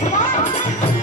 Bye.